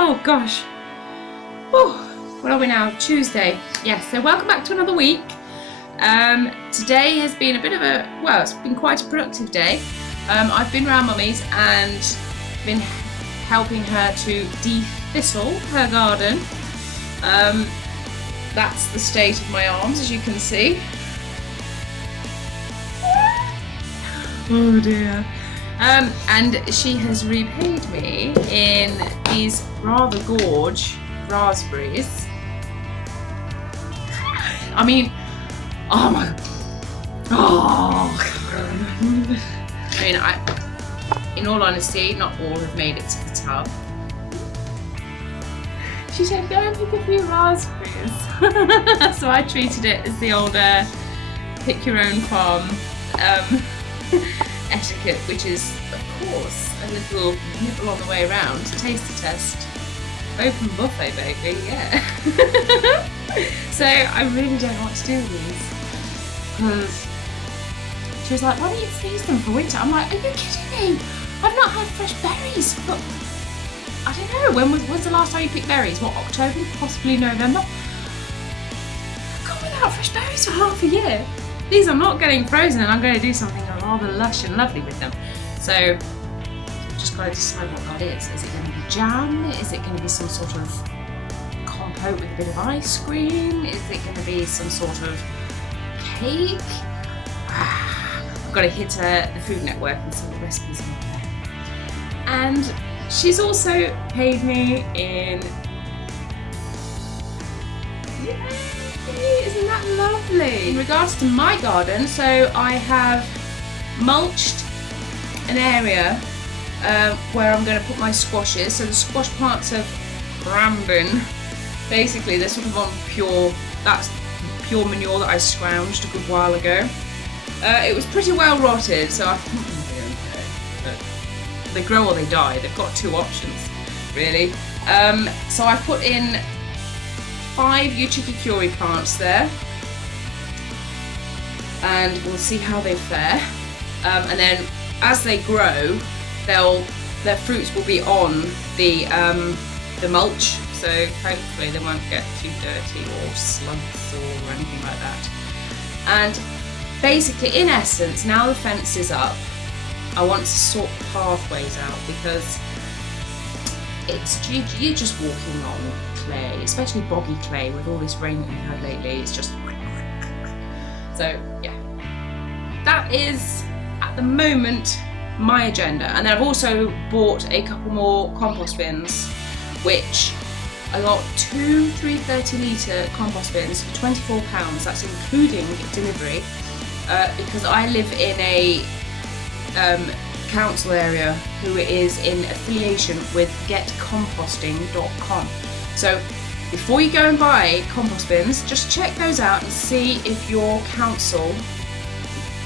Oh gosh. Oh, what are we now? Tuesday. Yes, so welcome back to another week. Today has been a bit of a, well, it's been quite a productive day. I've been around Mummy's and been helping her to de-thistle her garden. That's the state of my arms, as you can see. Oh dear. And she has repaid me in these rather gorge raspberries. I mean, oh my, oh. I mean, in all honesty, not all have made it to the tub. She said, go and pick a few raspberries. So I treated it as the old pick your own farm etiquette, which is, of course, a little nibble on the way around. Taster test. Open buffet, baby, yeah. So I really don't know what to do with these. Because she was like, why don't you freeze them for winter? I'm like, are you kidding me? I've not had fresh berries. But I don't know, when's the last time you picked berries? What, October? Possibly November? I've gone without fresh berries for half a year. These are not getting frozen, and I'm going to do something rather lush and lovely with them. So just got to decide what that is. Is it going to be jam? Is it going to be some sort of compote with a bit of ice cream? Is it going to be some sort of cake? I've got to hit the Food Network and see the recipes in there. And she's also paid me in, yay, isn't that lovely? In regards to my garden, so I have mulched an area where I'm going to put my squashes. So the squash plants have brambin. Basically, they're sort of on that's pure manure that I scrounged a good while ago. It was pretty well rotted, so I thought, they grow or they die. They've got two options, really. So I put in 5 Uchikikuri plants there, and we'll see how they fare. And then as they grow, their fruits will be on the mulch, so hopefully they won't get too dirty or slugs or anything like that. And basically, in essence, now the fence is up, I want to sort the pathways out, because you're just walking on clay, especially boggy clay with all this rain that we've had lately. It's just so yeah. That is at the moment my agenda. And then I've also bought a couple more compost bins, which I got 2 330 litre compost bins for £24. That's including delivery, because I live in a council area who is in affiliation with getcomposting.com. So before you go and buy compost bins, just check those out and see if your council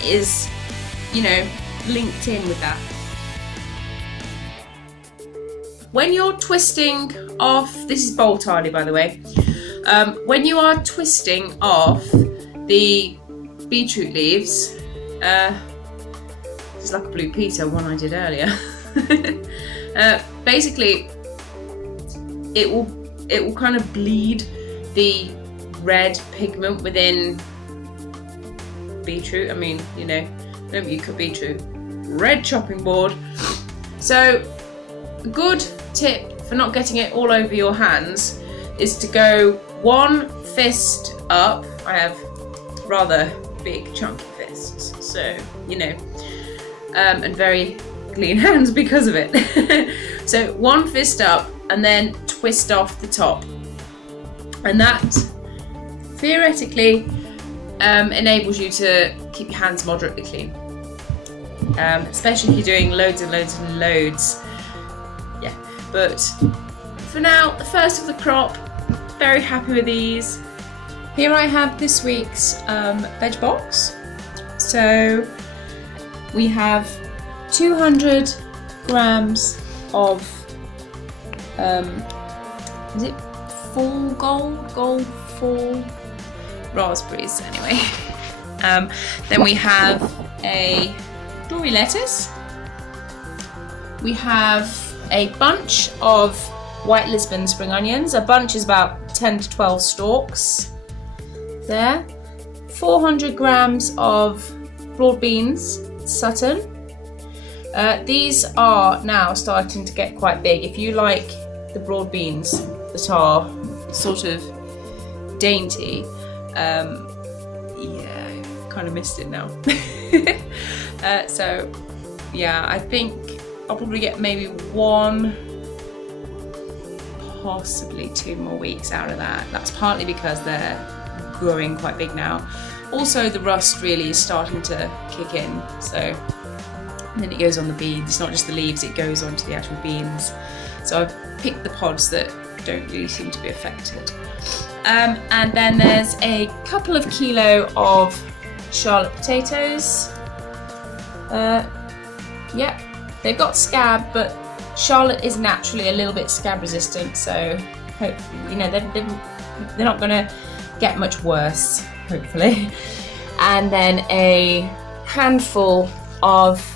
is, linked in with that. When you're twisting off, this is bolt hardy, by the way, when you are twisting off the beetroot leaves, it's like a blue Peter one I did earlier. Basically, it will kind of bleed the red pigment within beetroot. I mean, don't you cook beetroot? Red chopping board. So, a good tip for not getting it all over your hands is to go 1 fist up. I have rather big chunky fists, so and very clean hands because of it. So 1 fist up and then twist off the top, and that theoretically enables you to keep your hands moderately clean, especially if you're doing loads and loads and loads. Yeah, but for now, the first of the crop, very happy with these. Here I have this week's veg box. So we have 200 grams of, is it gold full raspberries anyway. Then we have a dory lettuce. We have a bunch of white Lisbon spring onions. A bunch is about 10 to 12 stalks there. 400 grams of broad beans, Sutton. These are now starting to get quite big. If you like the broad beans that are sort of dainty, yeah, I've kind of missed it now. So yeah, I think I'll probably get maybe 1, possibly 2 more weeks out of that. That's partly because they're growing quite big now. Also, the rust really is starting to kick in, so and then it goes on the beans. It's not just the leaves, it goes onto the actual beans. So I've picked the pods that don't really seem to be affected. And then there's a couple of kilo of Charlotte potatoes. Yep, they've got scab, but Charlotte is naturally a little bit scab resistant, so hopefully, they're not gonna get much worse, hopefully. And then a handful of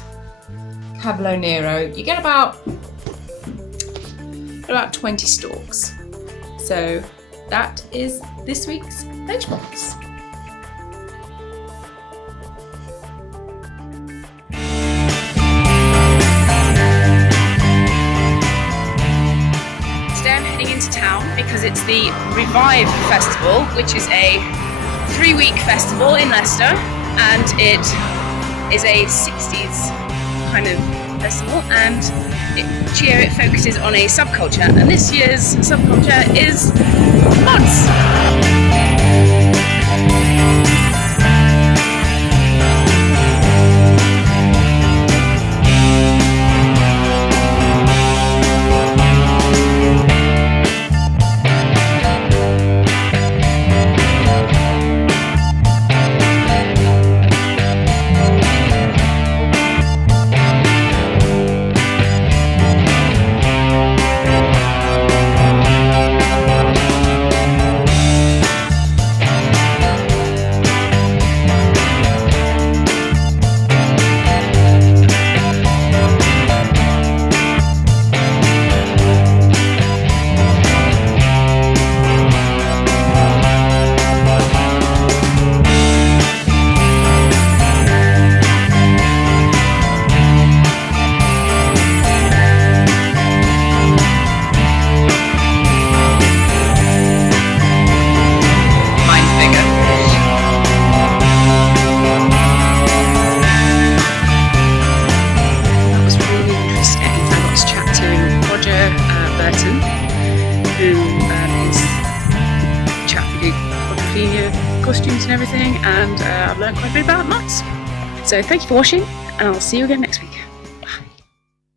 Pablo Nero. You get about 20 stalks. So that is this week's lunchbox. Today I'm heading into town because it's the ReViVe Festival, which is a 3-week festival in Leicester, and it is a 60s kind of festival, and each year it focuses on a subculture, and this year's subculture is mods. Costumes and everything, and I've learned quite a bit about mods. So thank you for watching, and I'll see you again next week.